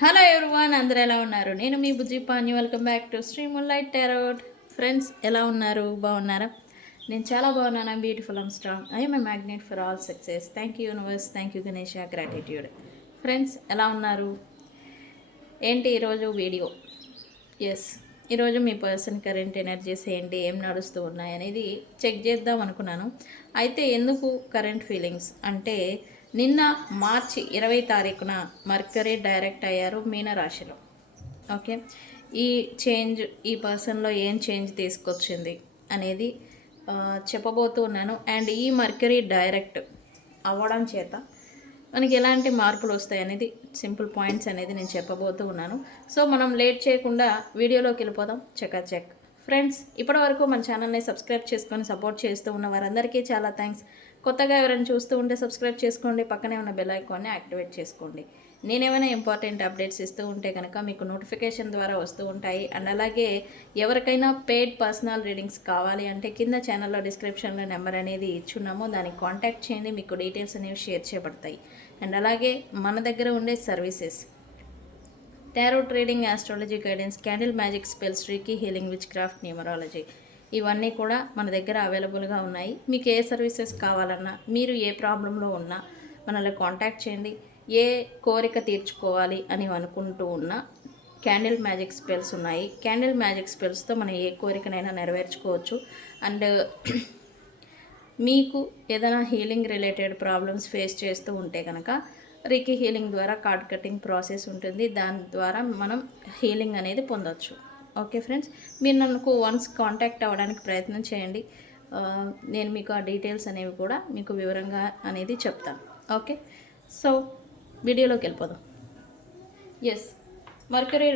Hello everyone, అందరూ ఎలా ఉన్నారు? నేను మీ Bujji Pani. Welcome back to Shri moonlight tarot. Friends, ఎలా ఉన్నారు? బాగున్నారా? నేను చాలా బాగున్నాను. I'm beautiful, I'm strong, I'm a magnet for all success. Thank you universe, thank you Ganesha, gratitude. Friends, ఎలా ఉన్నారు? ఏంటి ఈరోజు వీడియో? ఎస్, ఈరోజు మీ పర్సన్ కరెంట్ ఎనర్జీస్ ఏంటి, ఏం నడుస్తూ ఉన్నాయి అనేది చెక్ చేద్దాం అనుకున్నాను. అయితే ఎందుకు కరెంట్ ఫీలింగ్స్ అంటే, నిన్న మార్చి 20 తారీఖున మర్కరీ డైరెక్ట్ అయ్యారు మీనరాశిలో. ఓకే, ఈ చేంజ్ ఈ పర్సన్లో ఏం చేంజ్ తీసుకొచ్చింది అనేది చెప్పబోతూ ఉన్నాను. అండ్ ఈ మర్కరీ డైరెక్ట్ అవ్వడం చేత మనకి ఎలాంటి మార్పులు వస్తాయి అనేది సింపుల్ పాయింట్స్ అనేది నేను చెప్పబోతూ ఉన్నాను. సో మనం లేట్ చేయకుండా వీడియోలోకి వెళ్ళిపోదాం. చెక్ ఫ్రెండ్స్, ఇప్పటివరకు మన ఛానల్ని సబ్స్క్రైబ్ చేసుకొని సపోర్ట్ చేస్తూ ఉన్న వారందరికీ చాలా థ్యాంక్స్. కొత్తగా ఎవరైనా చూస్తూ ఉంటే సబ్స్క్రైబ్ చేసుకోండి, పక్కనే ఉన్న బెల్ ఐకాన్ని యాక్టివేట్ చేసుకోండి. నేనేమైనా ఇంపార్టెంట్ అప్డేట్స్ ఇస్తూ ఉంటే కనుక మీకు నోటిఫికేషన్ ద్వారా వస్తూ ఉంటాయి. అండ్ అలాగే ఎవరికైనా పెయిడ్ పర్సనల్ రీడింగ్స్ కావాలి అంటే కింద ఛానల్లో డిస్క్రిప్షన్లో నెంబర్ అనేది ఇచ్చున్నాము, దానికి కాంటాక్ట్ చేయండి, మీకు డీటెయిల్స్ అనేవి షేర్ చేయబడతాయి. అండ్ అలాగే మన దగ్గర ఉండే services tarot trading, astrology guidance, candle magic spells, reiki healing, which craft, numerology ఇవన్నీ కూడా మన దగ్గర అవైలబుల్గా ఉన్నాయి. మీకు ఏ సర్వీసెస్ కావాలన్నా, మీరు ఏ ప్రాబ్లంలో ఉన్నా మనల్ని కాంటాక్ట్ చేయండి. ఏ కోరిక తీర్చుకోవాలి అని అనుకుంటూ ఉన్నా క్యాండిల్ మ్యాజిక్ స్పెల్స్ ఉన్నాయి. క్యాండిల్ మ్యాజిక్ స్పెల్స్తో మనం ఏ కోరికనైనా నెరవేర్చుకోవచ్చు. అండ్ మీకు ఏదైనా హీలింగ్ రిలేటెడ్ ప్రాబ్లమ్స్ ఫేస్ చేస్తూ ఉంటే కనుక రీకీ హీలింగ్ ద్వారా కార్డ్ కటింగ్ ప్రాసెస్ ఉంటుంది, దాని ద్వారా మనం హీలింగ్ అనేది పొందవచ్చు. ఓకే ఫ్రెండ్స్, మీరు నన్ను వన్స్ కాంటాక్ట్ అవ్వడానికి ప్రయత్నం చేయండి. నేను మీకు ఆ డీటెయిల్స్ అనేవి కూడా మీకు వివరంగా అనేది చెప్తాను. ఓకే, సో వీడియోలోకి వెళ్ళిపోదాం. ఎస్, మర్కరీ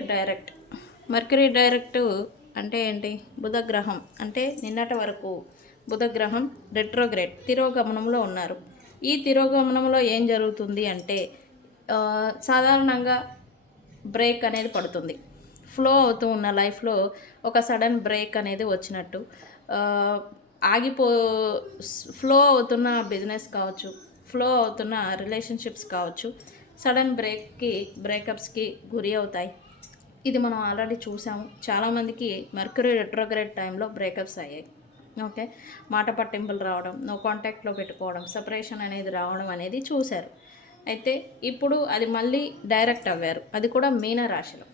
డైరెక్ట్ అంటే ఏంటి? బుధగ్రహం అంటే నిన్నటి వరకు బుధగ్రహం రెట్రోగ్రేడ్ తిరోగమనంలో ఉన్నారు. ఈ తిరోగమనంలో ఏం జరుగుతుంది అంటే సాధారణంగా బ్రేక్ అనేది పడుతుంది. ఫ్లో అవుతూ ఉన్న లైఫ్లో ఒక సడన్ బ్రేక్ అనేది వచ్చినట్టు, ఆగిపో ఫ్లో అవుతున్న బిజినెస్ కావచ్చు, ఫ్లో అవుతున్న రిలేషన్షిప్స్ కావచ్చు, సడన్ బ్రేకప్స్కి గురి అవుతాయి. ఇది మనం ఆల్రెడీ చూసాము. చాలామందికి మర్కరీ రెట్రోగ్రేడ్ టైంలో బ్రేకప్స్ అయ్యాయి. ఓకే, మాట పట్టింపులు రావడం, నో కాంటాక్ట్లో పెట్టుకోవడం, సెపరేషన్ అనేది రావడం అనేది చూశారు. అయితే ఇప్పుడు అది మళ్ళీ డైరెక్ట్ అవ్వారు, అది కూడా మీనరాశిలో.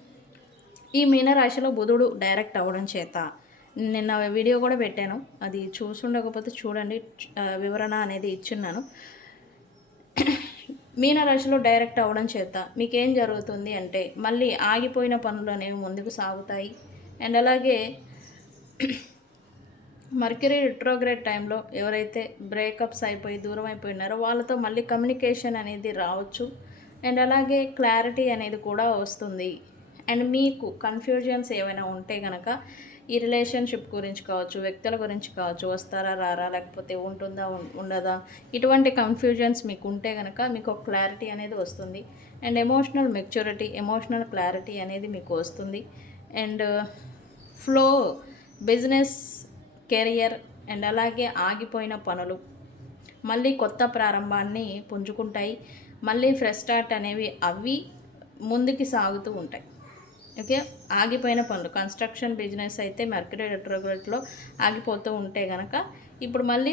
ఈ మీనరాశిలో బుధుడు డైరెక్ట్ అవ్వడం చేత నిన్న వీడియో కూడా పెట్టాను, అది చూసుండకపోతే చూడండి, వివరణ అనేది ఇచ్చున్నాను. మీనరాశిలో డైరెక్ట్ అవ్వడం చేత మీకేం జరుగుతుంది అంటే మళ్ళీ ఆగిపోయిన పనులు అనేవి ముందుకు సాగుతాయి. అండ్ అలాగే మర్కరీ రిట్రోగ్రేడ్ టైంలో ఎవరైతే బ్రేకప్స్ అయిపోయి దూరం అయిపోయినారో వాళ్ళతో మళ్ళీ కమ్యూనికేషన్ అనేది రావచ్చు. అండ్ అలాగే క్లారిటీ అనేది కూడా వస్తుంది. అండ్ మీకు కన్ఫ్యూజన్స్ ఏమైనా ఉంటే కనుక ఈ రిలేషన్షిప్ గురించి కావచ్చు, వ్యక్తుల గురించి కావచ్చు, వస్తారా రారా, లేకపోతే ఉంటుందా ఉండదా, ఇటువంటి కన్ఫ్యూజన్స్ మీకు ఉంటే కనుక మీకు ఒక క్లారిటీ అనేది వస్తుంది. And emotional maturity, emotional clarity అనేది మీకు వస్తుంది. And flow, business, career and అలాగే ఆగిపోయిన పనులు మళ్ళీ కొత్త ప్రారంభాన్ని పుంజుకుంటాయి. మళ్ళీ ఫ్రెష్ స్టార్ట్ అనేవి అవి ముందుకి సాగుతూ ఉంటాయి. ఓకే, ఆగిపోయిన పనులు, కన్స్ట్రక్షన్ బిజినెస్ అయితే మర్కరీ రెట్రోగ్రేడ్లో ఆగిపోతూ ఉంటే కనుక ఇప్పుడు మళ్ళీ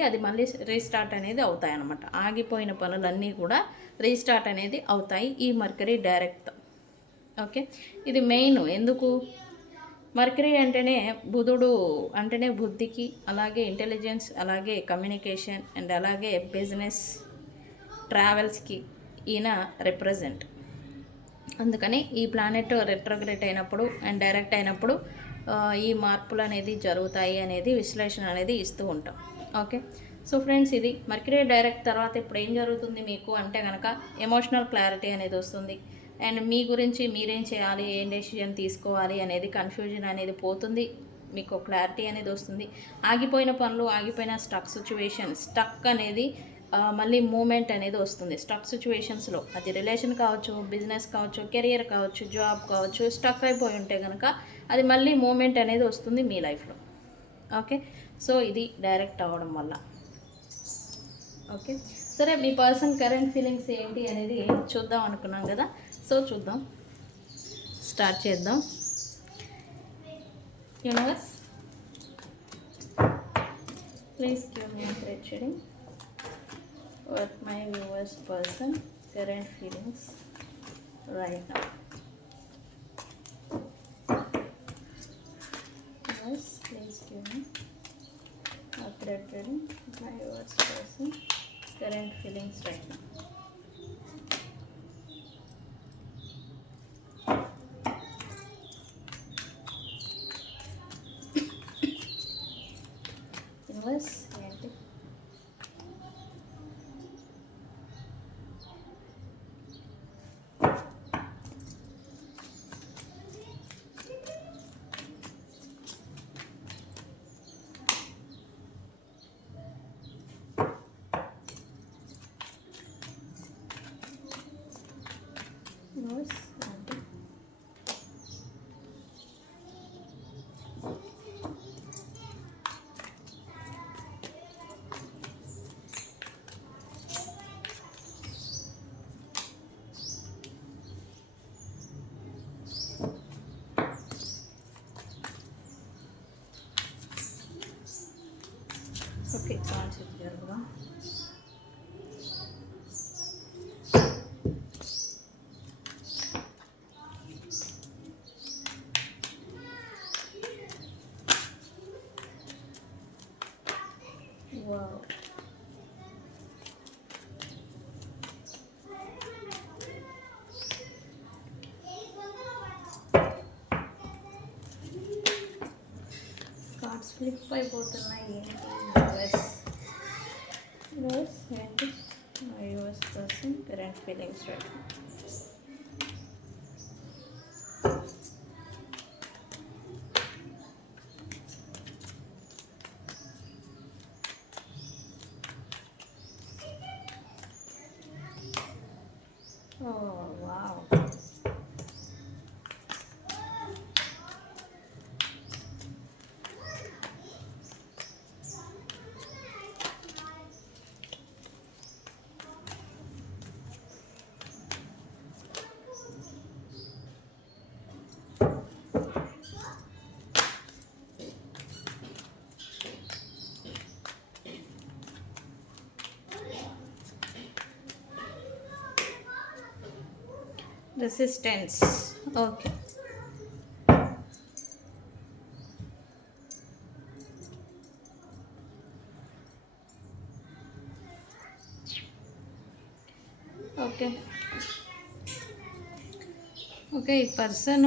రీస్టార్ట్ అనేది అవుతాయి అన్నమాట. ఆగిపోయిన పనులన్నీ కూడా రీస్టార్ట్ అనేది అవుతాయి ఈ మర్కరీ డైరెక్ట్. ఓకే, ఇది మెయిన్. ఎందుకు? మర్కరీ అంటేనే బుధుడు అంటేనే బుద్ధికి, అలాగే ఇంటెలిజెన్స్, అలాగే కమ్యూనికేషన్ అండ్ అలాగే బిజినెస్, ట్రావెల్స్కి ఈయన రిప్రజెంట్. అందుకని ఈ ప్లానెట్ రెట్రోగ్రేట్ అయినప్పుడు అండ్ డైరెక్ట్ అయినప్పుడు ఈ మార్పులు అనేది జరుగుతాయి అనేది విశ్లేషణ అనేది ఇస్తూ ఉంటాం. ఓకే, సో ఫ్రెండ్స్, ఇది మర్కరీ డైరెక్ట్ తర్వాత ఇప్పుడు ఏం జరుగుతుంది మీకు అంటే కనుక ఎమోషనల్ క్లారిటీ అనేది వస్తుంది. అండ్ మీ గురించి మీరేం చేయాలి, ఏం డెసిజన్ తీసుకోవాలి అనేది కన్ఫ్యూజన్ అనేది పోతుంది, మీకు క్లారిటీ అనేది వస్తుంది. ఆగిపోయిన పనులు, ఆగిపోయిన స్టక్ అనేది మళ్ళీ మూమెంట్ అనేది వస్తుంది. స్టక్ సిచ్యువేషన్స్లో అది రిలేషన్ కావచ్చు, బిజినెస్ కావచ్చు, కెరియర్ కావచ్చు, జాబ్ కావచ్చు, స్టక్ అయిపోయి ఉంటే కనుక అది మళ్ళీ మూమెంట్ అనేది వస్తుంది మీ లైఫ్లో. ఓకే, సో ఇది డైరెక్ట్ అవ్వడం వల్ల. ఓకే, సరే, మీ పర్సన్ కరెంట్ ఫీలింగ్స్ ఏంటి అనేది చూద్దాం అనుకున్నాం కదా. సో చూద్దాం. స్టార్ట్ చేద్దాం. Universe, please give me great shading what my viewers person current feelings right now. Yes, please give me accurate reading my viewers person current feelings right now. Yes, ఏంటి universe ఏంటి okay concept జరుగుదా. Wow, cards flip అయిపోతున్నాయి ఏంటి. US US ఏంటి my US person current feelings right. Oh wow, resistance. Okay, okay okay ఈ person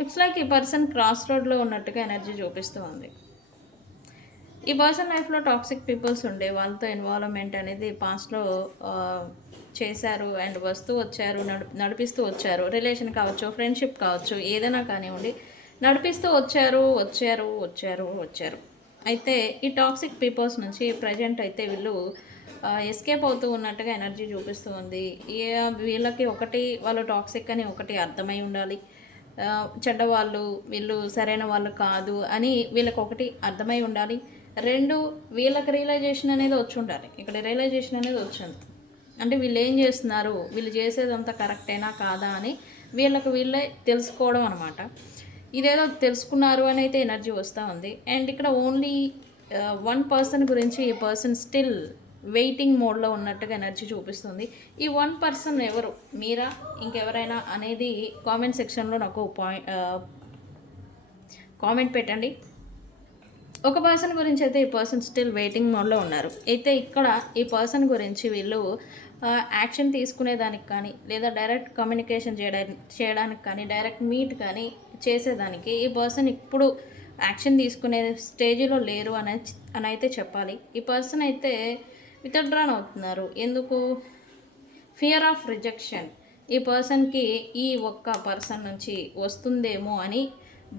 it's like ఈ person cross రోడ్లో ఉన్నట్టుగా ఎనర్జీ చూపిస్తూ ఉంది. ఈ పర్సన్ లైఫ్లో టాక్సిక్ పీపుల్స్ ఉండే, వాళ్ళతో ఇన్వాల్వ్మెంట్ అనేది పాస్ట్లో చేశారు అండ్ వస్తూ వచ్చారు, నడిపిస్తూ వచ్చారు. రిలేషన్ కావచ్చు, ఫ్రెండ్షిప్ కావచ్చు, ఏదైనా కానివ్వండి, నడిపిస్తూ వచ్చారు వచ్చారు వచ్చారు వచ్చారు. అయితే ఈ టాక్సిక్ పీపుల్స్ నుంచి ప్రజెంట్ అయితే వీళ్ళు ఎస్కేప్ అవుతూ ఉన్నట్టుగా ఎనర్జీ చూపిస్తూ ఉంది. వీళ్ళకి ఒకటి వాళ్ళు టాక్సిక్ అని ఒకటి అర్థమై ఉండాలి. చెడ్డవాళ్ళు, వీళ్ళు సరైన వాళ్ళు కాదు అని వీళ్ళకి ఒకటి అర్థమై ఉండాలి. రెండు, వీళ్ళకి రియలైజేషన్ అనేది వచ్చి ఉండాలి. ఇక్కడ రియలైజేషన్ అనేది వచ్చింది అంటే వీళ్ళు ఏం చేస్తున్నారు, వీళ్ళు చేసేదంతా కరెక్టేనా కాదా అని వీళ్ళకి వీళ్ళే తెలుసుకోవడం అనమాట. ఇదేదో తెలుసుకున్నారు అని అయితే ఎనర్జీ వస్తూ ఉంది. అండ్ ఇక్కడ ఓన్లీ వన్ పర్సన్ గురించి ఈ పర్సన్ స్టిల్ వెయిటింగ్ మోడ్లో ఉన్నట్టుగా ఎనర్జీ చూపిస్తుంది. ఈ వన్ పర్సన్ ఎవరు, మీరా ఇంకెవరైనా అనేది కామెంట్ సెక్షన్లో నాకు కామెంట్ పెట్టండి. ఒక పర్సన్ గురించి అయితే ఈ పర్సన్ స్టిల్ వెయిటింగ్ మోడ్లో ఉన్నారు. అయితే ఇక్కడ ఈ పర్సన్ గురించి వీళ్ళు యాక్షన్ తీసుకునేదానికి కానీ, లేదా డైరెక్ట్ కమ్యూనికేషన్ చేయడానికి కానీ, డైరెక్ట్ మీట్ కానీ చేసేదానికి ఈ పర్సన్ ఇప్పుడు యాక్షన్ తీసుకునే స్టేజ్లో లేరు అని అయితే చెప్పాలి. ఈ పర్సన్ అయితే విత్డ్రాన్ అవుతున్నారు. ఎందుకు? Fear of rejection. ఈ పర్సన్కి ఈ ఒక్క పర్సన్ నుంచి వస్తుందేమో అని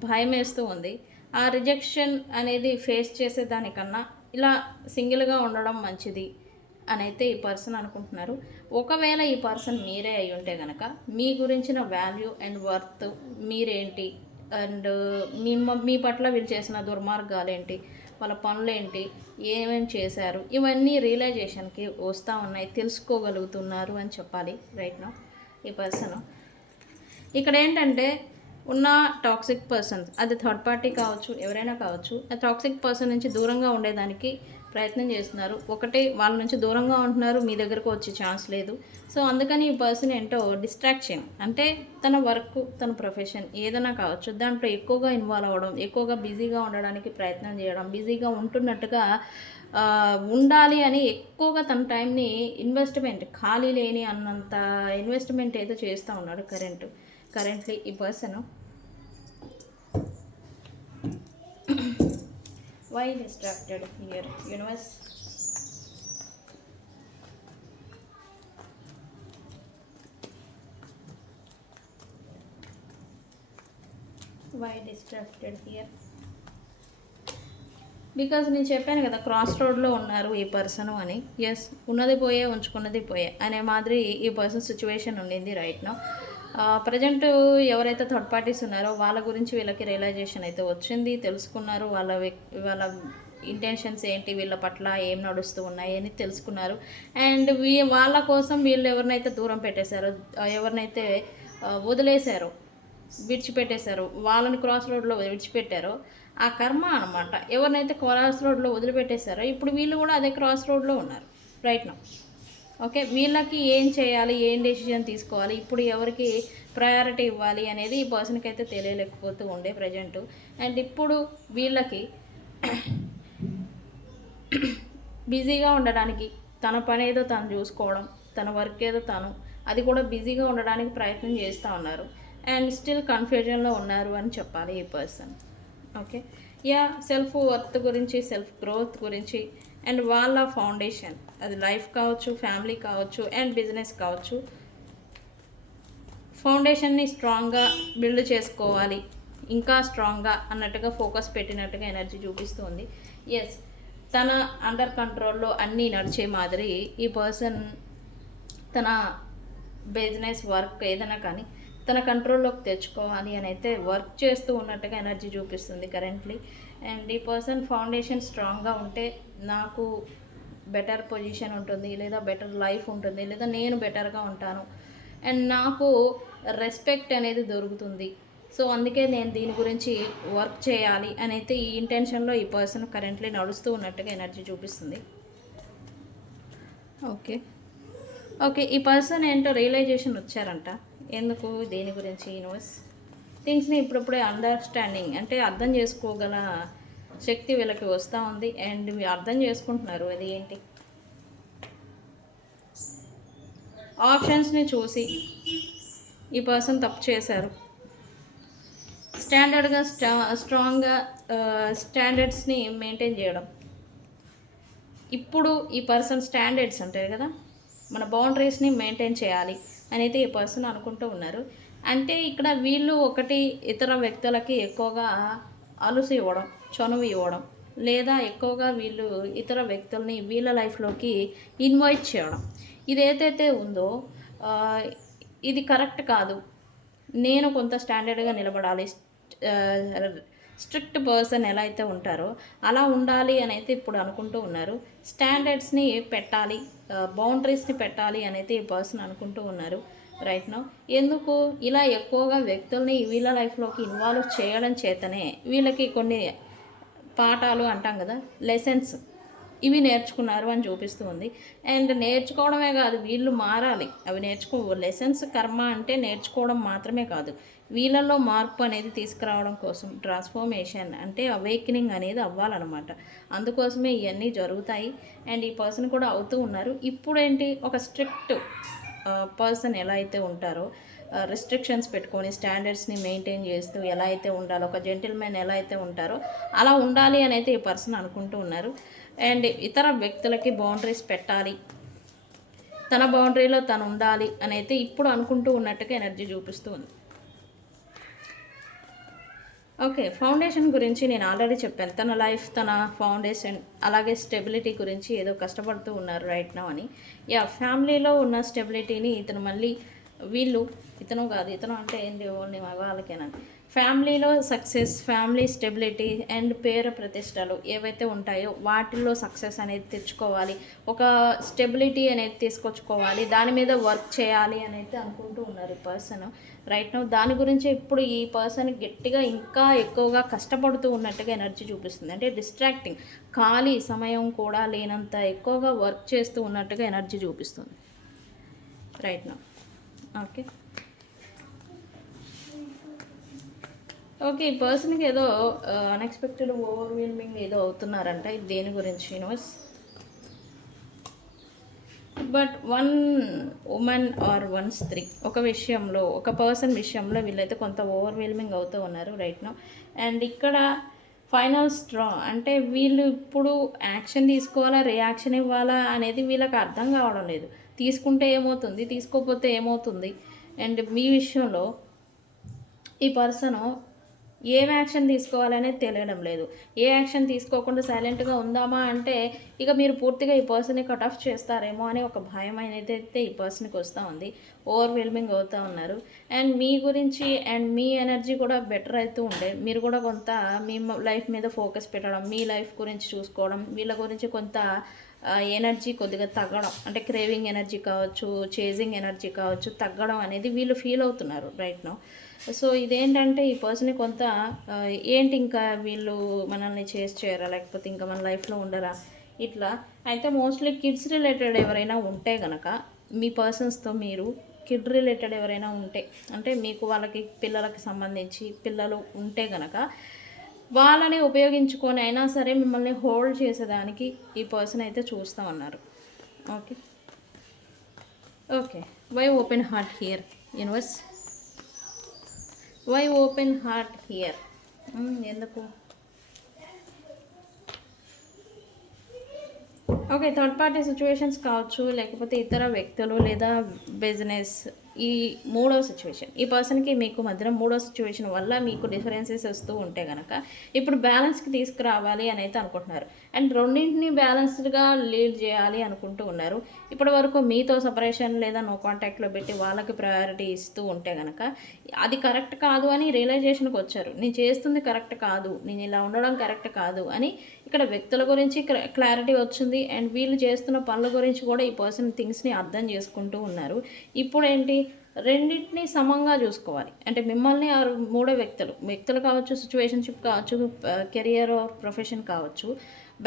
భయం వేస్తూ ఉంది. ఆ రిజెక్షన్ అనేది ఫేస్ చేసేదానికన్నా ఇలా సింగిల్గా ఉండడం మంచిది అని అయితే ఈ పర్సన్ అనుకుంటున్నారు. ఒకవేళ ఈ పర్సన్ మీరే అయి ఉంటే కనుక మీ గురించిన వాల్యూ అండ్ వర్త్ మీరేంటి, అండ్ మీ పట్ల వీళ్ళు చేసిన దుర్మార్గాలు ఏంటి, వాళ్ళ పనులేంటి, ఏమేమి చేశారు, ఇవన్నీ రియలైజేషన్కి వస్తూ ఉన్నాయి, తెలుసుకోగలుగుతున్నారు అని చెప్పాలి రైట్ నౌ ఈ పర్సన్. ఇక్కడ ఏంటంటే ఉన్న టాక్సిక్ పర్సన్స్, అది థర్డ్ పార్టీ కావచ్చు, ఎవరైనా కావచ్చు, ఆ టాక్సిక్ పర్సన్ నుంచి దూరంగా ఉండేదానికి ప్రయత్నం చేస్తున్నారు. ఒకటి వాళ్ళ నుంచి దూరంగా ఉంటున్నారు, మీ దగ్గరకు వచ్చే ఛాన్స్ లేదు. సో అందుకని ఈ పర్సన్ ఏంటో డిస్ట్రాక్షన్, అంటే తన వర్క్, తన ప్రొఫెషన్ ఏదైనా కావచ్చు, దాంట్లో ఎక్కువగా ఇన్వాల్వ్ అవ్వడం, ఎక్కువగా బిజీగా ఉండడానికి ప్రయత్నం చేయడం, బిజీగా ఉంటున్నట్టుగా ఉండాలి అని ఎక్కువగా తన టైంని ఇన్వెస్ట్మెంట్, ఖాళీ లేని అన్నంత ఇన్వెస్ట్మెంట్ అయితే చేస్తూ ఉన్నాడు కరెంట్లీ ఈ person. Why distracted here, universe? Why distracted here? Because నేను చెప్పాను కదా, క్రాస్ రోడ్లో ఉన్నారు ఈ పర్సన్ అని. ఎస్, ఉన్నది పోయే ఉంచుకున్నది పోయే అనే మాదిరి ఈ పర్సన్ సిచ్యువేషన్ ఉండింది రైట్ నౌ. ప్రజెంట్ ఎవరైతే థర్డ్ పార్టీస్ ఉన్నారో వాళ్ళ గురించి వీళ్ళకి రియలైజేషన్ అయితే వచ్చింది, తెలుసుకున్నారు. వాళ్ళ ఇంటెన్షన్స్ ఏంటి, వీళ్ళ పట్ల ఏం నడుస్తూ ఉన్నాయి అని తెలుసుకున్నారు. అండ్ వాళ్ళ కోసం వీళ్ళు ఎవరినైతే దూరం పెట్టేశారో, ఎవరినైతే వదిలేశారో, విడిచిపెట్టేశారో, వాళ్ళని క్రాస్ రోడ్లో విడిచిపెట్టారో, ఆ కర్మ అనమాట. ఎవరినైతే క్రాస్ రోడ్లో వదిలిపెట్టేశారో ఇప్పుడు వీళ్ళు కూడా అదే క్రాస్ రోడ్లో ఉన్నారు రైట్ నౌ. ఓకే, వీళ్ళకి ఏం చేయాలి, ఏం డెసిషన్ తీసుకోవాలి, ఇప్పుడు ఎవరికి ప్రయారిటీ ఇవ్వాలి అనేది ఈ పర్సన్కి అయితే తెలియలేకపోతూ ఉండే ప్రజెంటు. అండ్ ఇప్పుడు వీళ్ళకి బిజీగా ఉండడానికి, తన పని ఏదో తను చూసుకోవడం, తన వర్క్ ఏదో తను, అది కూడా బిజీగా ఉండడానికి ప్రయత్నం చేస్తూ ఉన్నారు. అండ్ స్టిల్ కన్ఫ్యూజన్లో ఉన్నారు అని చెప్పాలి ఈ పర్సన్. ఓకే, సెల్ఫ్ వర్త్ గురించి, సెల్ఫ్ గ్రోత్ గురించి, అండ్ వాళ్ళ ఫౌండేషన్, అది లైఫ్ కావచ్చు, ఫ్యామిలీ కావచ్చు, అండ్ బిజినెస్ కావచ్చు, ఫౌండేషన్ని స్ట్రాంగ్గా బిల్డ్ చేసుకోవాలి, ఇంకా స్ట్రాంగ్గా అన్నట్టుగా ఫోకస్ పెట్టినట్టుగా ఎనర్జీ చూపిస్తుంది. ఎస్, తన అండర్ కంట్రోల్లో అన్నీ నడిచే మాదిరి ఈ పర్సన్ తన బిజినెస్ వర్క్ ఏదైనా కానీ తన కంట్రోల్లోకి తెచ్చుకోవాలి అని అయితే వర్క్ చేస్తూ ఉన్నట్టుగా ఎనర్జీ చూపిస్తుంది కరెంట్లీ. అండ్ ఈ పర్సన్ ఫౌండేషన్ స్ట్రాంగ్గా ఉంటే నాకు బెటర్ పొజిషన్ ఉంటుంది, లేదా బెటర్ లైఫ్ ఉంటుంది, లేదా నేను బెటర్గా ఉంటాను, అండ్ నాకు రెస్పెక్ట్ అనేది దొరుకుతుంది. సో అందుకే నేను దీని గురించి వర్క్ చేయాలి అని అయితే ఈ ఇంటెన్షన్లో ఈ పర్సన్ కరెంట్లీ నడుస్తూ ఉన్నట్టుగా ఎనర్జీ చూపిస్తుంది. ఓకే, ఈ పర్సన్ ఏంటో రియలైజేషన్ వచ్చారంట. ఎందుకు, దేని గురించి? యూనివర్స్ థింగ్స్ని ఇప్పుడప్పుడే అండర్స్టాండింగ్, అంటే అర్థం చేసుకోగల శక్తి వీళ్ళకి వస్తూ ఉంది. అండ్ మీరు అర్థం చేసుకుంటున్నారు అది ఏంటి. ఆప్షన్స్ని చూసి ఈ పర్సన్ తప్పు చేశారు. స్టాండర్డ్గా స్ట్రాంగ్గా స్టాండర్డ్స్ని మెయింటైన్ చేయడం. ఇప్పుడు ఈ పర్సన్ స్టాండర్డ్స్ అంటారు కదా, మన బౌండరీస్ని మెయింటైన్ చేయాలి అని అయితే ఈ పర్సన్ అనుకుంటూ ఉన్నారు. అంటే ఇక్కడ వీళ్ళు ఒకటి ఇతర వ్యక్తులకి ఎక్కువగా అలుసు ఇవ్వడం, చనువు ఇవ్వడం, లేదా ఎక్కువగా వీళ్ళు ఇతర వ్యక్తుల్ని వీళ్ళ లైఫ్లోకి ఇన్వైట్ చేయడం, ఇది ఏదైతే ఉందో ఇది కరెక్ట్ కాదు. నేను కొంత స్టాండర్డ్గా నిలబడాలి, స్ట్రిక్ట్ పర్సన్ ఎలా అయితే ఉంటారో అలా ఉండాలి అని అయితే ఇప్పుడు అనుకుంటూ ఉన్నారు. స్టాండర్డ్స్ని పెట్టాలి, బౌండరీస్ని పెట్టాలి అని అయితే ఈ పర్సన్ అనుకుంటూ ఉన్నారు రైట్ నౌ. ఎందుకు ఇలా ఎక్కువగా వ్యక్తుల్ని వీళ్ళ లైఫ్లోకి ఇన్వాల్వ్ చేయడం చేతనే వీళ్ళకి కొన్ని పాఠాలు అంటాం కదా, లెసన్స్, ఇవి నేర్చుకున్నారు అని చూపిస్తూ ఉంది. అండ్ నేర్చుకోవడమే కాదు, వీళ్ళు మారాలి. అవి లెసన్స్, కర్మ అంటే నేర్చుకోవడం మాత్రమే కాదు, వీళ్ళల్లో మార్పు అనేది తీసుకురావడం కోసం, ట్రాన్స్ఫర్మేషన్ అంటే అవేకనింగ్ అనేది అవ్వాలన్నమాట. అందుకోసమే ఇవన్నీ జరుగుతాయి. అండ్ ఈ పర్సన్ కూడా అవుతూ ఉన్నారు. ఇప్పుడు ఏంటి, ఒక స్ట్రిక్ట్ పర్సన్ ఎలా అయితే ఉంటారో, రెస్ట్రిక్షన్స్ పెట్టుకొని స్టాండర్డ్స్ని మెయింటైన్ చేస్తూ ఎలా అయితే ఉండాలో, ఒక జెంటిల్మెన్ ఎలా అయితే ఉంటారో అలా ఉండాలి అని అయితే ఈ పర్సన్ అనుకుంటూ ఉన్నారు. అండ్ ఇతర వ్యక్తులకి బౌండరీస్ పెట్టాలి, తన బౌండరీలో తను ఉండాలి అని అయితే ఇప్పుడు అనుకుంటూ ఉన్నట్టుగా ఎనర్జీ చూపిస్తూ ఉంది. ఓకే, ఫౌండేషన్ గురించి నేను ఆల్రెడీ చెప్పాను. తన లైఫ్, తన ఫౌండేషన్, అలాగే స్టెబిలిటీ గురించి ఏదో కష్టపడుతూ ఉన్నారు రైట్ నౌ అని. ఫ్యామిలీలో ఉన్న స్టెబిలిటీని ఇతను మళ్ళీ ఇతను కాదు, ఇతను అంటే ఏంటి, ఓన్లీ వాళ్ళకేనా, ఫ్యామిలీలో సక్సెస్, ఫ్యామిలీ స్టెబిలిటీ అండ్ పేరు ప్రతిష్టలు ఏవైతే ఉంటాయో వాటిల్లో సక్సెస్ అనేది తెచ్చుకోవాలి, ఒక స్టెబిలిటీ అనేది తీసుకొచ్చుకోవాలి, దాని మీద వర్క్ చేయాలి అని అయితే అనుకుంటూ ఉన్నారు ఈ పర్సన్ రైట్ నౌ. దాని గురించి ఇప్పుడు ఈ పర్సన్ గట్టిగా ఇంకా ఎక్కువగా కష్టపడుతూ ఉన్నట్టుగా ఎనర్జీ చూపిస్తుంది. అంటే డిస్ట్రాక్టింగ్, ఖాళీ సమయం కూడా లేనంత ఎక్కువగా వర్క్ చేస్తూ ఉన్నట్టుగా ఎనర్జీ చూపిస్తుంది రైట్ నౌ. ఓకే ఓకే, ఈ పర్సన్కి ఏదో అన్ఎక్స్పెక్టెడ్ ఓవర్వెల్మింగ్ ఏదో అవుతున్నారంట. ఇది దేని గురించి universe? But one woman or one స్త్రీ ఒక విషయంలో, ఒక పర్సన్ విషయంలో వీళ్ళైతే కొంత ఓవర్వెల్మింగ్ అవుతూ ఉన్నారు రైట్ నో. అండ్ ఇక్కడ ఫైనల్ స్ట్రా అంటే వీళ్ళు ఇప్పుడు యాక్షన్ తీసుకోవాలా, రియాక్షన్ ఇవ్వాలా అనేది వీళ్ళకి అర్థం కావడం లేదు. తీసుకుంటే ఏమవుతుంది, తీసుకోకపోతే ఏమవుతుంది. అండ్ మీ విషయంలో ఈ పర్సను ఏం యాక్షన్ తీసుకోవాలనేది తెలియడం లేదు. ఏ యాక్షన్ తీసుకోకుండా సైలెంట్గా ఉందామా అంటే ఇక మీరు పూర్తిగా ఈ పర్సన్ని కట్ ఆఫ్ చేస్తారేమో అని ఒక భయం అనేది అయితే ఈ పర్సన్కి వస్తూ ఉంది. ఓవర్వెల్మింగ్ అవుతూ ఉన్నారు. అండ్ మీ గురించి అండ్ మీ ఎనర్జీ కూడా బెటర్ అవుతూ ఉండే, మీరు కూడా కొంత మీ లైఫ్ మీద ఫోకస్ పెట్టడం, మీ లైఫ్ గురించి చూసుకోవడం, వీళ్ళ గురించి కొంత ఎనర్జీ కొద్దిగా తగ్గడం, అంటే క్రేవింగ్ ఎనర్జీ కావచ్చు, చేజింగ్ ఎనర్జీ కావచ్చు, తగ్గడం అనేది వీళ్ళు ఫీల్ అవుతున్నారు రైట్ నో. సో ఇదేంటంటే ఈ పర్సన్ కొంత ఏంటి ఇంకా వీళ్ళు మనల్ని చేసి చేయరా, లేకపోతే ఇంకా మన లైఫ్లో ఉండరా ఇట్లా. అయితే మోస్ట్లీ కిడ్స్ రిలేటెడ్ ఎవరైనా ఉంటే కనుక మీ పర్సన్స్తో మీరు కిడ్ రిలేటెడ్ ఎవరైనా ఉంటే, అంటే మీకు వాళ్ళకి పిల్లలకి సంబంధించి పిల్లలు ఉంటే కనుక వాళ్ళని ఉపయోగించుకొని అయినా సరే మిమ్మల్ని హోల్డ్ చేసేదానికి ఈ పర్సన్ అయితే చూస్తామన్నారు. Okay okay, why open heart here universe? Why open heart here? ఎందుకు? ఓకే, థర్డ్ పార్టీ సిచ్యువేషన్స్ కావచ్చు, లేకపోతే ఇతర వ్యక్తులు లేదా బిజినెస్. ఈ మూడో సిచ్యువేషన్, ఈ పర్సన్కి మీకు మధ్యలో మూడో సిచ్యువేషన్ వల్ల మీకు డిఫరెన్సెస్ వస్తూ ఉంటే కనుక ఇప్పుడు బ్యాలెన్స్కి తీసుకురావాలి అని అయితే అనుకుంటున్నారు. అండ్ రెండింటిని బ్యాలెన్స్డ్గా లీడ్ చేయాలి అనుకుంటూ ఉన్నారు. ఇప్పటి వరకు మీతో సపరేషన్ లేదా నో కాంటాక్ట్లో పెట్టి వాళ్ళకి ప్రయారిటీ ఇస్తూ ఉంటే కనుక అది కరెక్ట్ కాదు అని రియలైజేషన్కి వచ్చారు. నేను చేస్తుంది కరెక్ట్ కాదు, నేను ఇలా ఉండడం కరెక్ట్ కాదు అని ఇక్కడ వ్యక్తుల గురించి క్లారిటీ వచ్చింది. అండ్ వీళ్ళు చేస్తున్న పనుల గురించి కూడా ఈ పర్సన్ థింగ్స్ని అర్థం చేసుకుంటూ ఉన్నారు. ఇప్పుడు ఏంటి, రెండింటినీ సమంగా చూసుకోవాలి. అంటే మిమ్మల్ని ఆరు మూడో వ్యక్తులు కావచ్చు, సిచ్యువేషన్షిప్ కావచ్చు, కెరియర్ ప్రొఫెషన్ కావచ్చు,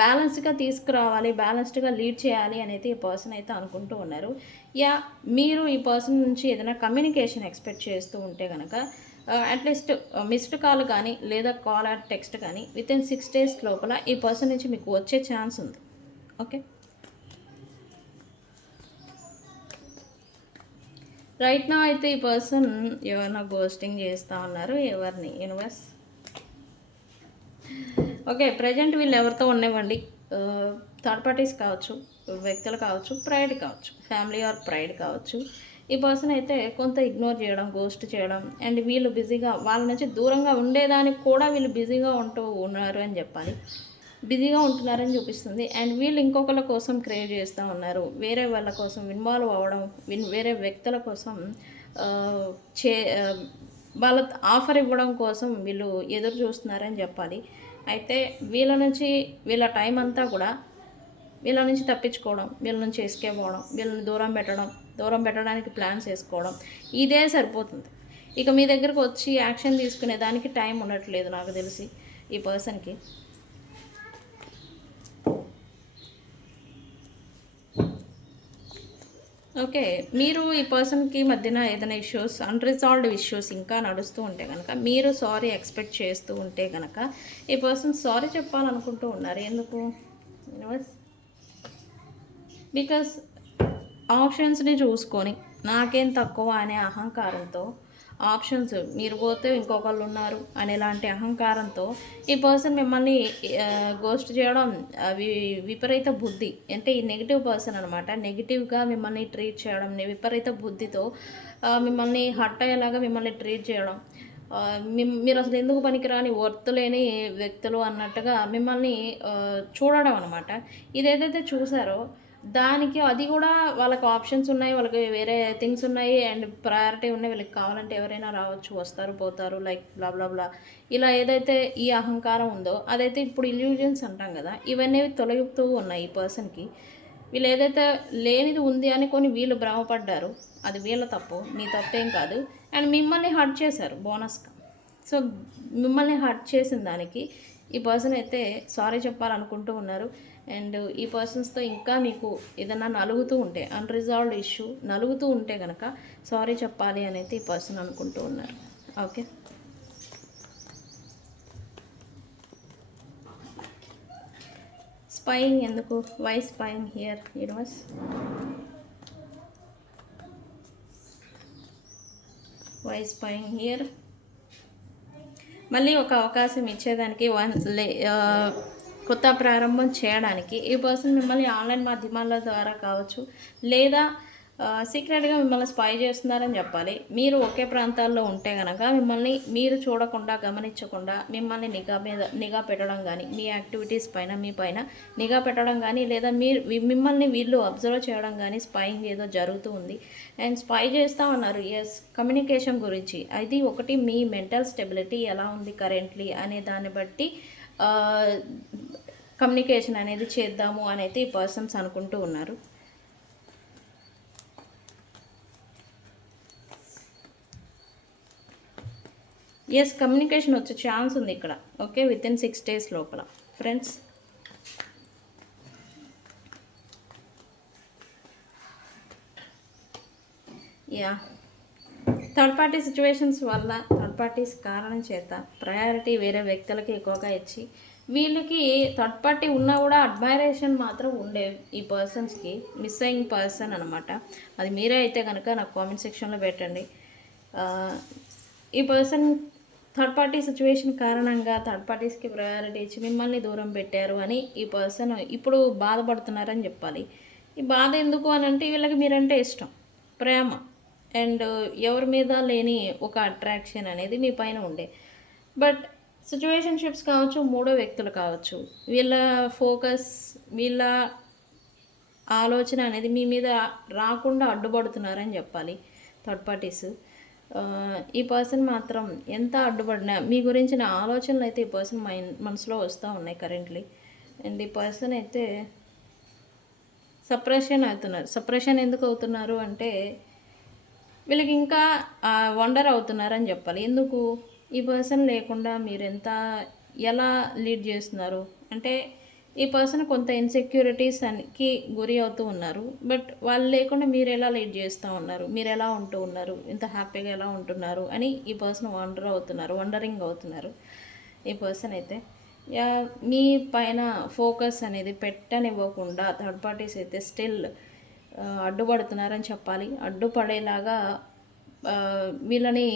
బ్యాలెన్స్గా తీసుకురావాలి, బ్యాలెన్స్డ్గా లీడ్ చేయాలి అనేది ఈ పర్సన్ అయితే అనుకుంటూ ఉన్నారు. మీరు ఈ పర్సన్ నుంచి ఏదైనా కమ్యూనికేషన్ ఎక్స్పెక్ట్ చేస్తూ ఉంటే కనుక అట్లీస్ట్ మిస్డ్ కాల్ కానీ లేదా కాల్ ఆర్ టెక్స్ట్ కానీ వితిన్ 6 days లోపల ఈ పర్సన్ నుంచి మీకు వచ్చే ఛాన్స్ ఉంది. ఓకే, రైట్ నా అయితే ఈ పర్సన్ ఎవరైనా గోస్టింగ్ చేస్తూ ఉన్నారు. ఎవరిని యూనివర్స్? ఓకే, ప్రజెంట్ వీళ్ళు ఎవరితో ఉండేవండి, థర్డ్ పార్టీస్ కావచ్చు, వ్యక్తులు కావచ్చు, ప్రైడ్ కావచ్చు, ఫ్యామిలీ ఆర్ ప్రైడ్ కావచ్చు. ఈ పర్సన్ అయితే కొంత ఇగ్నోర్ చేయడం, గోస్ట్ చేయడం, అండ్ వీళ్ళు బిజీగా వాళ్ళ నుంచి దూరంగా ఉండేదానికి కూడా వీళ్ళు బిజీగా ఉంటూ ఉన్నారు అని చెప్పాలి. బిజీగా ఉంటున్నారని చూపిస్తుంది. అండ్ వీళ్ళు ఇంకొకళ్ళ కోసం క్రియేట్ చేస్తూ ఉన్నారు, వేరే వాళ్ళ కోసం ఇన్వాల్వ్ అవ్వడం, వేరే వ్యక్తుల కోసం వాళ్ళ ఆఫర్ ఇవ్వడం కోసం వీళ్ళు ఎదురు చూస్తున్నారని చెప్పాలి. అయితే వీళ్ళ నుంచి వీళ్ళ టైం అంతా కూడా వీళ్ళ నుంచి తప్పించుకోవడం, వీళ్ళ నుంచి ఎస్కేప్ అవ్వడం, వీళ్ళని దూరం పెట్టడానికి ప్లాన్స్ వేసుకోవడం, ఇదే సరిపోతుంది. ఇక మీ దగ్గరకు వచ్చి యాక్షన్ తీసుకునే దానికి టైం ఉండట్లేదు నాకు తెలిసి ఈ పర్సన్కి. ఓకే, మీరు ఈ పర్సన్కి మధ్యన ఏదైనా ఇష్యూస్, అన్రిజాల్వ్డ్ ఇష్యూస్ ఇంకా నడుస్తూ ఉంటే కనుక మీరు సారీ ఎక్స్పెక్ట్ చేస్తూ ఉంటే కనుక ఈ పర్సన్ సారీ చెప్పాలనుకుంటూ ఉన్నారు. ఎందుకు యూనివర్స్? బికాస్ ఆప్షన్స్ని చూసుకొని నాకేం తక్కువ అనే అహంకారంతో, ఆప్షన్స్ మీరు పోతే ఇంకొకళ్ళు ఉన్నారు అనేలాంటి అహంకారంతో ఈ పర్సన్ మిమ్మల్ని గోస్ట్ చేయడం, విపరీత బుద్ధి, అంటే ఈ నెగిటివ్ పర్సన్ అనమాట. నెగిటివ్గా మిమ్మల్ని ట్రీట్ చేయడం, విపరీత బుద్ధితో మిమ్మల్ని హర్ట్ అయ్యేలాగా మిమ్మల్ని ట్రీట్ చేయడం, మీరు అసలు ఎందుకు పనికిరాని వర్త్ లేని వ్యక్తులు అన్నట్టుగా మిమ్మల్ని చూడడం అనమాట. ఇదేదైతే చూసారో దానికి అది కూడా వాళ్ళకి ఆప్షన్స్ ఉన్నాయి, వాళ్ళకి వేరే థింగ్స్ ఉన్నాయి అండ్ ప్రయారిటీ ఉన్నాయి. వీళ్ళకి కావాలంటే ఎవరైనా రావచ్చు, వస్తారు, పోతారు, లైక్ బ్లా బ్లా బ్లా. ఇలా ఏదైతే ఈ అహంకారం ఉందో అదైతే ఇప్పుడు ఇల్యూజన్స్ అంటాం కదా, ఇవన్నీ తొలగుతూ ఉన్నాయి ఈ పర్సన్కి. వీళ్ళు ఏదైతే లేనిది ఉంది అని కొన్ని వీళ్ళు భ్రమపడ్డారు, అది వీళ్ళ తప్పు, మీ తప్పేం కాదు. అండ్ మిమ్మల్ని హర్ట్ చేశారు బోనస్గా. సో మిమ్మల్ని హర్ట్ చేసిన దానికి ఈ పర్సన్ అయితే సారీ చెప్పాలనుకుంటూ ఉన్నారు. అండ్ ఈ పర్సన్స్తో ఇంకా మీకు ఏదైనా నలుగుతూ ఉంటే, అన్రిజాల్వ్డ్ ఇష్యూ నలుగుతూ ఉంటే కనుక సారీ చెప్పాలి అని అయితే ఈ పర్సన్ అనుకుంటూ ఉన్నారు. ఓకే, స్పైయింగ్ ఎందుకు? Why spying here universe? Why spying here? మళ్ళీ ఒక అవకాశం ఇచ్చేదానికి, కొత్త ప్రారంభం చేయడానికి ఈ పర్సన్ మిమ్మల్ని ఆన్లైన్ మాధ్యమాల ద్వారా కావచ్చు, లేదా సీక్రెట్గా మిమ్మల్ని స్పై చేస్తున్నారని చెప్పాలి. మీరు ఒకే ప్రాంతాల్లో ఉంటే కనుక మిమ్మల్ని మీరు చూడకుండా, గమనించకుండా మిమ్మల్ని నిఘా పెట్టడం కానీ, మీ యాక్టివిటీస్ పైన, మీ పైన నిఘా పెట్టడం కానీ, లేదా మిమ్మల్ని వీళ్ళు అబ్జర్వ్ చేయడం కానీ, స్పైయింగ్ ఏదో జరుగుతూ ఉంది. అండ్ స్పై చేస్తూ ఉన్నారు. ఎస్, కమ్యూనికేషన్ గురించి. అది ఒకటి, మీ మెంటల్ స్టెబిలిటీ ఎలా ఉంది కరెంట్లీ అనే దాన్ని బట్టి కమ్యూనికేషన్ అనేది చేద్దాము అని అయితే ఈ పర్సన్స్ అనుకుంటూ ఉన్నారు. ఎస్, కమ్యూనికేషన్ వచ్చే ఛాన్స్ ఉంది ఇక్కడ. ఓకే, వితిన్ 6 days లోపల friends. Yeah, third party situations వల్ల, థర్డ్ పార్టీస్ కారణం చేత ప్రయారిటీ వేరే వ్యక్తులకి ఎక్కువగా ఇచ్చి, వీళ్ళకి థర్డ్ పార్టీ ఉన్నా కూడా అడ్మైరేషన్ మాత్రం ఉండే ఈ పర్సన్స్కి. మిస్సింగ్ పర్సన్ అనమాట. అది మీరే అయితే కనుక నాకు కామెంట్ సెక్షన్లో పెట్టండి. ఈ పర్సన్ థర్డ్ పార్టీ సిచ్యువేషన్ కారణంగా థర్డ్ పార్టీస్కి ప్రయారిటీ ఇచ్చి మిమ్మల్ని దూరం పెట్టారు అని ఈ పర్సన్ ఇప్పుడు బాధపడుతున్నారని చెప్పాలి. ఈ బాధ ఎందుకు అని అంటే, వీళ్ళకి మీరంటే ఇష్టం, ప్రేమ అండ్ ఎవరి మీద లేని ఒక అట్రాక్షన్ అనేది మీ పైన ఉండే. బట్ సిచ్యువేషన్షిప్స్ కావచ్చు, మూడో వ్యక్తులు కావచ్చు, వీళ్ళ ఫోకస్, వీళ్ళ ఆలోచన అనేది మీ మీద రాకుండా అడ్డుపడుతున్నారని చెప్పాలి థర్డ్ పార్టీస్. ఈ పర్సన్ మాత్రం ఎంత అడ్డుపడినా మీ గురించిన ఆలోచనలు అయితే ఈ పర్సన్ మనసులో వస్తూ ఉన్నాయి కరెంట్లీ. అండ్ ఈ పర్సన్ అయితే సప్రెషన్ అవుతున్నారు. సప్రెషన్ ఎందుకు అవుతున్నారు అంటే, వీళ్ళకి ఇంకా వండర్ అవుతున్నారని చెప్పాలి. ఎందుకు? ఈ పర్సన్ లేకుండా మీరు ఎలా లీడ్ చేస్తున్నారు అంటే, ఈ పర్సన్ కొంత ఇన్సెక్యూరిటీస్కి గురి అవుతూ ఉన్నారు. బట్ వాళ్ళు లేకుండా మీరు ఎలా లీడ్ చేస్తూ ఉన్నారు, మీరు ఎలా ఉంటూ ఉన్నారు, ఇంత హ్యాపీగా ఎలా ఉంటున్నారు అని ఈ పర్సన్ వండరింగ్ అవుతున్నారు ఈ పర్సన్ అయితే. మీ పైన ఫోకస్ అనేది పెట్టనివ్వకుండా థర్డ్ పార్టీస్ అయితే స్టిల్ అడ్డుపడుతున్నారని చెప్పాలి. అడ్డుపడేలాగా వీళ్ళని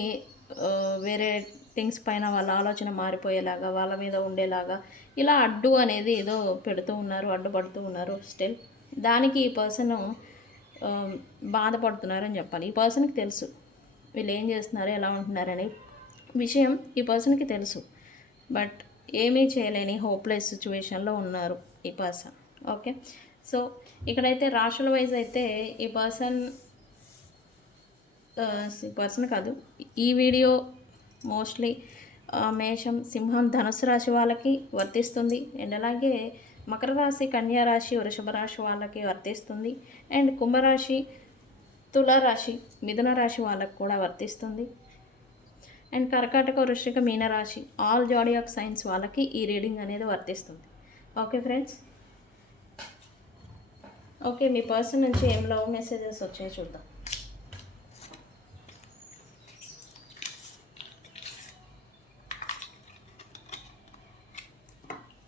వేరే థింగ్స్ పైన వాళ్ళ ఆలోచన మారిపోయేలాగా, వాళ్ళ మీద ఉండేలాగా ఇలా అడ్డు అనేది ఏదో పెడుతూ ఉన్నారు, అడ్డుపడుతూ ఉన్నారు స్టిల్. దానికి ఈ పర్సన్ బాధపడుతున్నారని చెప్పాలి. ఈ పర్సన్కి తెలుసు వీళ్ళు ఏం చేస్తున్నారు, ఎలా ఉంటున్నారనే విషయం ఈ పర్సన్కి తెలుసు. బట్ ఏమీ చేయలేని హోప్లెస్ సిచ్యువేషన్లో ఉన్నారు ఈ పర్సన్. ఓకే, సో ఇక్కడైతే రాశుల వైజ్ అయితే ఈ పర్సన్ కాదు, ఈ వీడియో మోస్ట్లీ మేషం, సింహం, ధనుసు రాశి వాళ్ళకి వర్తిస్తుంది. అండ్ అలాగే మకర రాశి, కన్యా రాశి, వృషభ రాశి వాళ్ళకి వర్తిస్తుంది. అండ్ కుంభరాశి, తులారాశి, మిథున రాశి వాళ్ళకి కూడా వర్తిస్తుంది. అండ్ కర్కాటక, వృశ్చిక, మీనరాశి, ఆల్ జాడియాక్ సైన్స్ వాళ్ళకి ఈ రీడింగ్ అనేది వర్తిస్తుంది. ఓకే ఫ్రెండ్స్, ఓకే, మీ పర్సన్ నుంచి ఏం లవ్ మెసేజెస్ వచ్చాయో చూద్దాం.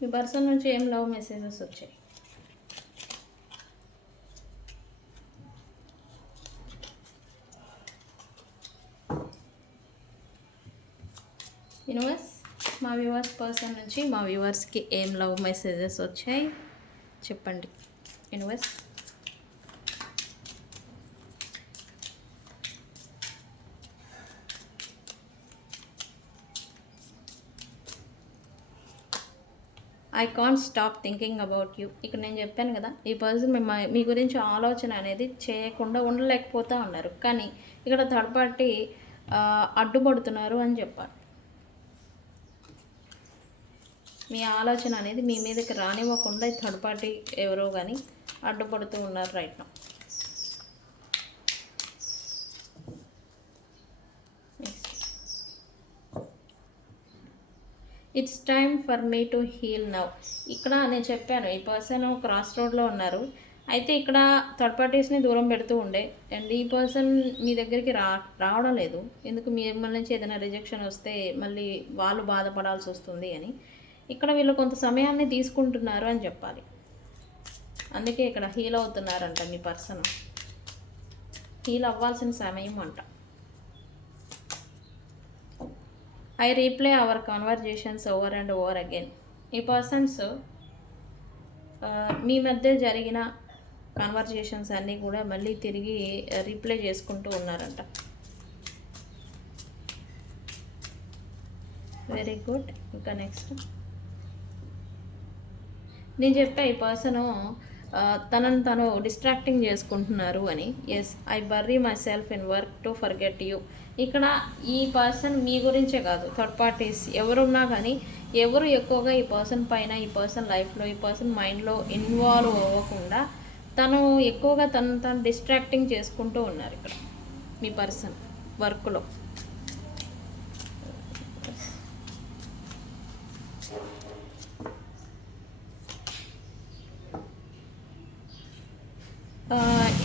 మీ పర్సన్ నుంచి ఏం లవ్ మెసేజెస్ వచ్చాయి? యూనివర్స్, మా వ్యూవర్స్ పర్సన్ నుంచి మా వ్యూవర్స్కి ఏం లవ్ మెసేజెస్ వచ్చాయి చెప్పండి universe. I can't stop thinking about you. ఇక్కడ నేను చెప్పాను కదా, ఈ పర్సన్ మీ గురించి ఆలోచన అనేది చేయకుండా ఉండలేకపోతూ ఉన్నారు. కానీ ఇక్కడ థర్డ్ పార్టీ అడ్డుపడుతున్నారు అని చెప్పాలి. మీ ఆలోచన అనేది మీ మీదకి రానివ్వకుండా ఈ థర్డ్ పార్టీ ఎవరో కానీ అడ్డుపడుతూ ఉన్నారు right now. It's time for me to heal now. ఇక్కడ నేను చెప్పాను ఈ పర్సన్ క్రాస్ రోడ్లో ఉన్నారు. అయితే ఇక్కడ థర్డ్ పార్టీస్ని దూరం పెడుతూ ఉండే అండ్ ఈ పర్సన్ మీ దగ్గరికి రావడం లేదు. ఎందుకు మిమ్మల్ని నుంచి ఏదైనా రిజెక్షన్ వస్తే మళ్ళీ వాళ్ళు బాధపడాల్సి వస్తుంది అని ఇక్కడ వీళ్ళు కొంత సమయాన్ని తీసుకుంటున్నారు అని చెప్పాలి. అందుకే ఇక్కడ హీల్ అవుతున్నారంట మీ పర్సన్. హీల్ అవ్వాల్సిన సమయం అంట. I replay our conversations over and over again. ఈ పర్సన్స్ మీ మధ్య జరిగిన కన్వర్జేషన్స్ అన్నీ కూడా మళ్ళీ తిరిగి రీప్లే చేసుకుంటూ ఉన్నారంట. Very good. ఇంకా నెక్స్ట్ నేను చెప్పా ఈ పర్సను తనను తను డిస్ట్రాక్టింగ్ చేసుకుంటున్నారు అని. Yes, I bury myself in work to forget you. ఇక్కడ ఈ పర్సన్ మీ గురించే కాదు, థర్డ్ పార్టీస్ ఎవరున్నా కానీ ఎవరు ఎక్కువగా ఈ పర్సన్ పైన, ఈ పర్సన్ లైఫ్లో, ఈ పర్సన్ మైండ్లో ఇన్వాల్వ్ అవ్వకుండా తను ఎక్కువగా తను డిస్ట్రాక్టింగ్ చేసుకుంటూ ఉన్నారు ఇక్కడ మీ పర్సన్ వర్క్లో.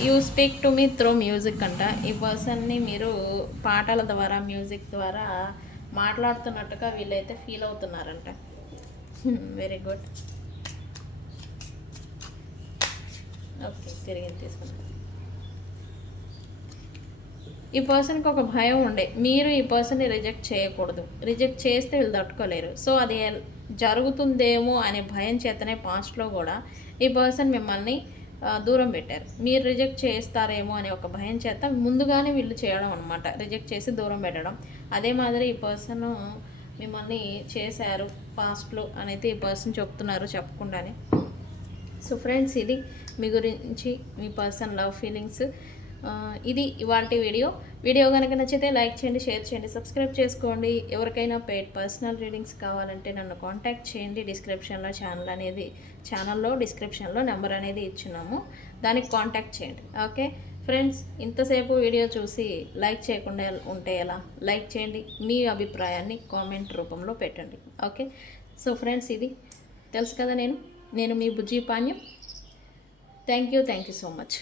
You speak to me through music అంట. ఈ పర్సన్ని మీరు పాటల ద్వారా, మ్యూజిక్ ద్వారా మాట్లాడుతున్నట్టుగా వీళ్ళైతే ఫీల్ అవుతున్నారంట. Very good. ఓకే, తిరిగి తీసుకున్నాను. ఈ పర్సన్కి ఒక భయం ఉండే, మీరు ఈ పర్సన్ని రిజెక్ట్ చేయకూడదు, రిజెక్ట్ చేస్తే వీళ్ళు తట్టుకోలేరు. సో అది జరుగుతుందేమో అనే భయం చేతనే పాస్ట్లో కూడా ఈ పర్సన్ మిమ్మల్ని దూరం పెట్టారు. మీరు రిజెక్ట్ చేస్తారేమో అనే ఒక భయం చేత ముందుగానే వీళ్ళు చేయడం అనమాట, రిజెక్ట్ చేసి దూరం పెట్టడం. అదే మాదిరి ఈ పర్సన్ మిమ్మల్ని చేశారు పాస్ట్లో అనేది ఈ పర్సన్ చెప్తున్నారు చెప్పకుండానే. సో ఫ్రెండ్స్, ఇది మీ గురించి మీ పర్సన్ లవ్ ఫీలింగ్స్. ఇది ఇవాళ వీడియో కనుక నచ్చితే లైక్ చేయండి, షేర్ చేయండి, సబ్స్క్రైబ్ చేసుకోండి. ఎవరికైనా పెయిడ్ పర్సనల్ రీడింగ్స్ కావాలంటే నన్ను కాంటాక్ట్ చేయండి. ఛానల్లో డిస్క్రిప్షన్లో నెంబర్ అనేది ఇచ్చున్నాము, దానికి కాంటాక్ట్ చేయండి. ఓకే ఫ్రెండ్స్, ఇంతసేపు వీడియో చూసి లైక్ చేయకుండా ఉంటే ఎలా? లైక్ చేయండి, మీ అభిప్రాయాన్ని కామెంట్ రూపంలో పెట్టండి. ఓకే, సో ఫ్రెండ్స్, ఇది తెలుసు కదా, నేను మీ Bujji Panyam. Thank you so much.